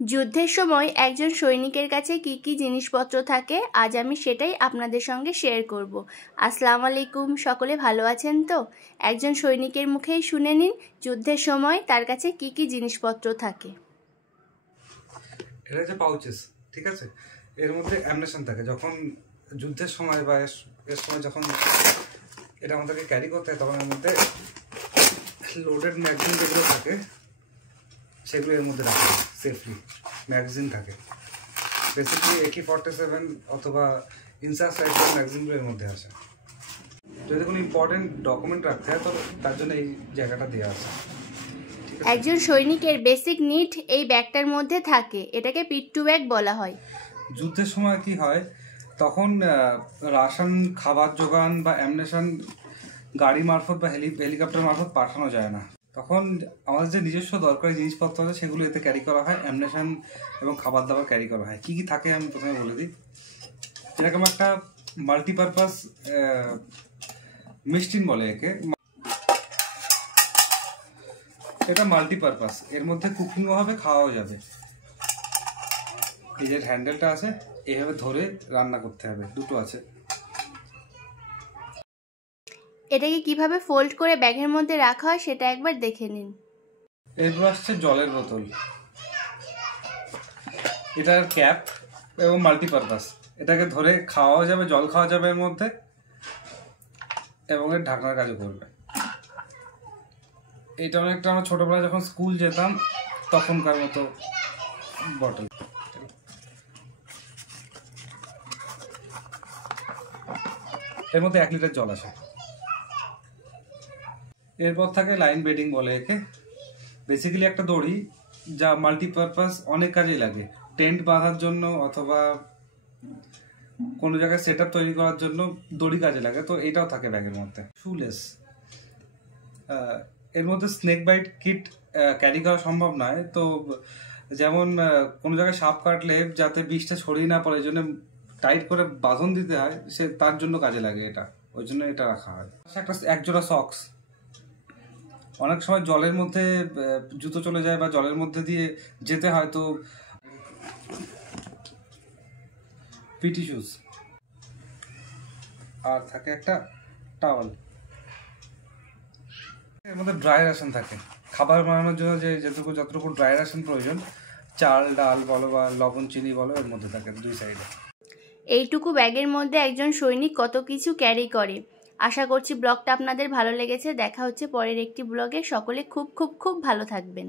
যুদ্ধের সময় একজন সৈনিকের কাছে কি কি জিনিসপত্র থাকে আজ আমি সেটাই আপনাদের সঙ্গে শেয়ার করব। আসসালামু আলাইকুম, সকলে ভালো আছেন তো? একজন সৈনিকের মুখেই শুনে নিন যুদ্ধের সময় তার কাছে কি কি জিনিসপত্র থাকে। এটা হচ্ছে পাউচেস, ঠিক আছে। এর মধ্যে অ্যামুনিশন থাকে। যখন যুদ্ধের সময় বা এর সময় যখন এটা আমাদেরকে ক্যারি করতে হয়, তখন এর মধ্যে লোডেড ম্যাগাজিন যেগুলো থাকে সেগুলো এর মধ্যে রাখা হয় সেফলি। ম্যাগাজিন থাকে বেসিক্যালি AK-47 অথবা ইনসাস রাইফেল ম্যাগাজিনগুলো এর মধ্যে আসে। যদি কোনো ইম্পর্টেন্ট ডকুমেন্ট রাখতে হয় তো তার জন্য এই জায়গাটা দেওয়া আছে। একজন সৈনিকের বেসিক নিড এই ব্যাগটার মধ্যে থাকে, এটাকে পিট্টু ব্যাগ বলা হয়। যুদ্ধের সময় কি হয়, তখন রাশন, খাবার জোগান বা অ্যামুনিশন গাড়ি মারফত বা হেলিকপ্টার মারফত পাঠানো যায় না। তখন আমাদের যে নিজস্ব দরকারি জিনিসপত্র আছে সেগুলো এতে ক্যারি করা হয়, অ্যামুনিশন এবং খাবার দাবার ক্যারি করা হয়। কী কী থাকে আমি প্রথমে বলে দিই। যেরকম একটা মাল্টিপারপাস মেশিন বলে একে, এটা মাল্টিপারপাস। এর মধ্যে কুকিংও হবে, খাওয়াও যাবে। এই যে হ্যান্ডেলটা আছে, এইভাবে ধরে রান্না করতে হবে, দুটো আছে। এটাকে কিভাবে ফোল্ড করে ব্যাগের মধ্যে রাখা হয় সেটা একবার দেখে নিন। এরপর আসছে জলের বোতল, এটার ক্যাপ এবং মাল্টিপারপাস। এটাকে ধরে খাওয়াও যাবে, জল খাওয়া যাবে এর মধ্যে, এবং এর ঢাকনার কাজও করবে। এটা অনেকটা আমরা ছোটবেলায় যখন স্কুল যেতাম তখনকার মতো বটল। এর মধ্যে 1 লিটার জল আসে। এরপর থাকে লাইন বেডিং বলে একে। বেসিক্যালি একটা দড়ি যা মাল্টিপারপাস অনেক কাজেই লাগে। টেন্ট বাঁধার জন্য অথবা কোনো জায়গায় সেট আপ তৈরি করার জন্য দড়ি কাজে লাগে, তো এটাও থাকে ব্যাগের মধ্যে। শুলেস, এর মধ্যে স্নেক বাইট কিট ক্যারি করা সম্ভব নয়, তো যেমন কোনো জায়গায় সাপ কাটলে যাতে বিষটা ছড়িয়ে না পড়ে, এই জন্য টাইট করে বাঁধন দিতে হয়, সে তার জন্য কাজে লাগে এটা, ওই জন্য এটা রাখা হয়। একটা একজোড়া সক্স, অনেক সময় জলের মধ্যে জুতো চলে যায় বা জলের মধ্যে দিয়ে যেতে হয়, তো পিটি শুজ। আর থাকে একটা টাওয়াল। এর মধ্যে ড্রাই রেশন থাকে, খাবার বানানোর জন্য যে যতটুকু ড্রাই রেশন প্রয়োজন, চাল ডাল বলো বা লবণ চিনি বলো, এর মধ্যে থাকে দুই সাইডে। এইটুকু ব্যাগের মধ্যে একজন সৈনিক কত কিছু ক্যারি করে। আশা করছি ব্লগটা আপনাদের ভালো লেগেছে। দেখা হচ্ছে পরের একটি ব্লগে। সকলে খুব খুব খুব ভালো থাকবেন।